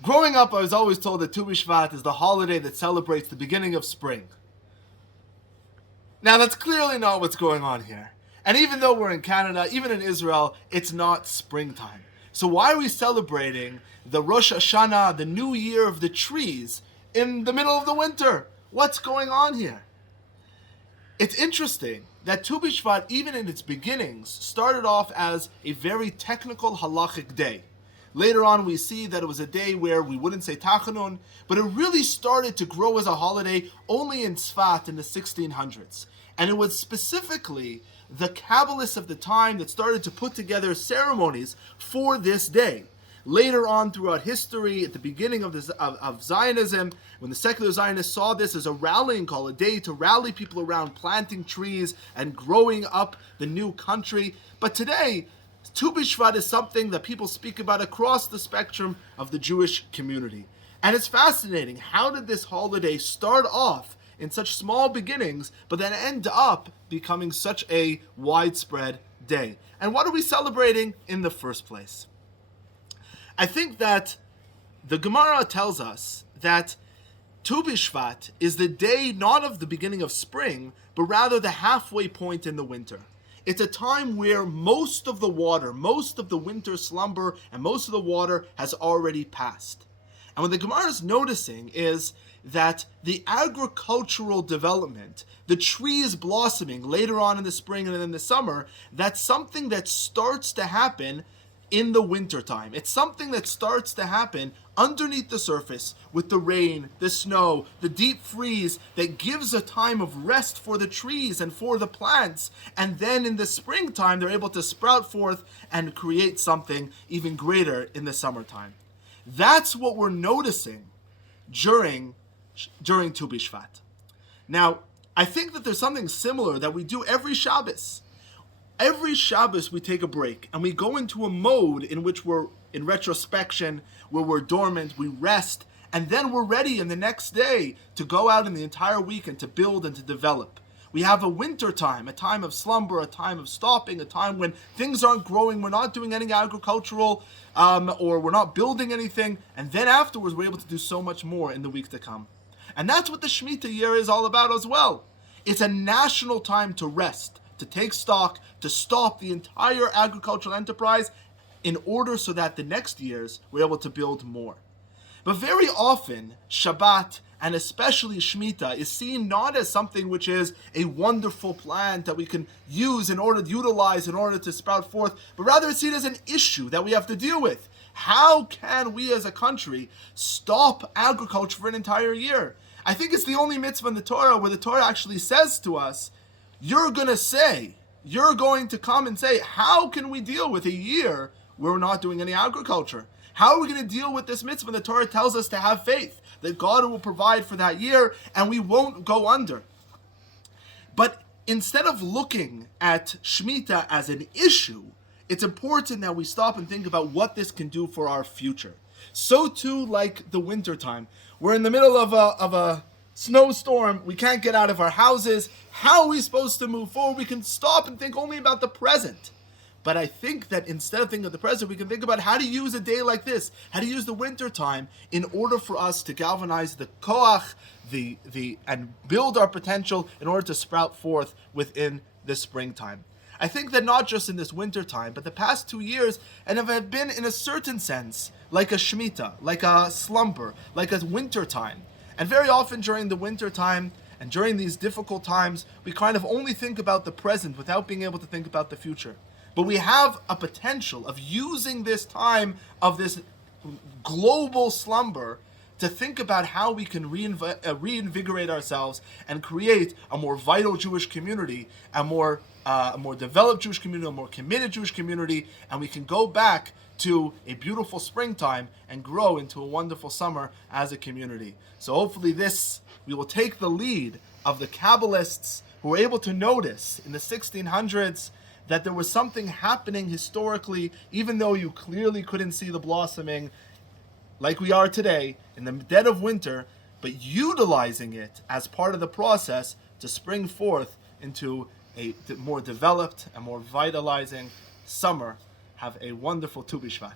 Growing up, I was always told that Tu Bishvat is the holiday that celebrates the beginning of spring. Now, that's clearly not what's going on here. And even though we're in Canada, even in Israel, it's not springtime. So why are we celebrating the Rosh Hashanah, the new year of the trees, in the middle of the winter? What's going on here? It's interesting that Tu Bishvat, even in its beginnings, started off as a very technical halachic day. Later on, we see that it was a day where we wouldn't say Tachanun, but it really started to grow as a holiday only in Tzfat in the 1600s. And it was specifically the Kabbalists of the time that started to put together ceremonies for this day. Later on throughout history, at the beginning of Zionism, when the secular Zionists saw this as a rallying call, a day to rally people around planting trees and growing up the new country. But today, Tu B'Shvat is something that people speak about across the spectrum of the Jewish community. And it's fascinating. How did this holiday start off in such small beginnings, but then end up becoming such a widespread day? And what are we celebrating in the first place? I think that the Gemara tells us that Tu B'Shvat is the day not of the beginning of spring, but rather the halfway point in the winter. It's a time where most of the water, most of the winter slumber, and most of the water has already passed. And what the Gemara is noticing is that the agricultural development, the trees blossoming later on in the spring and in the summer, that's something that starts to happen in the wintertime. It's something that starts to happen underneath the surface with the rain, the snow, the deep freeze that gives a time of rest for the trees and for the plants. And then in the springtime, they're able to sprout forth and create something even greater in the summertime. That's what we're noticing during Tu B'Shvat. Now, I think that there's something similar that we do every Shabbos. Every Shabbos we take a break and we go into a mode in which we're in retrospection, where we're dormant, we rest, and then we're ready in the next day to go out in the entire week and to build and to develop. We have a winter time, a time of slumber, a time of stopping, a time when things aren't growing, we're not doing any agricultural, or we're not building anything, and then afterwards we're able to do so much more in the week to come. And that's what the Shemitah year is all about as well. It's a national time to rest, to take stock, to stop the entire agricultural enterprise in order so that the next years we're able to build more. But very often, Shabbat, and especially Shemitah, is seen not as something which is a wonderful plant that we can use in order to utilize in order to sprout forth, but rather it's seen as an issue that we have to deal with. How can we as a country stop agriculture for an entire year? I think it's the only mitzvah in the Torah where the Torah actually says to us, you're going to come and say, how can we deal with a year where we're not doing any agriculture? How are we going to deal with this mitzvah? The Torah tells us to have faith, that God will provide for that year and we won't go under. But instead of looking at Shemitah as an issue, it's important that we stop and think about what this can do for our future. So too, like the winter time, we're in the middle of a snowstorm, we can't get out of our houses. How are we supposed to move forward? We can stop and think only about the present. But I think that instead of thinking of the present, we can think about how to use a day like this, how to use the winter time in order for us to galvanize the koach, and build our potential in order to sprout forth within the springtime. I think that not just in this winter time, but the past 2 years and have been in a certain sense like a Shemitah, like a slumber, like a winter time. And very often during the winter time and during these difficult times, we kind of only think about the present without being able to think about the future. But we have a potential of using this time of this global slumber to think about how we can reinvigorate ourselves and create a more vital Jewish community, a more developed Jewish community, a more committed Jewish community, and we can go back to a beautiful springtime and grow into a wonderful summer as a community. So hopefully we will take the lead of the Kabbalists who were able to notice in the 1600s that there was something happening historically, even though you clearly couldn't see the blossoming like we are today in the dead of winter, but utilizing it as part of the process to spring forth into a more developed and more vitalizing summer. Have a wonderful Tu B'Shvat.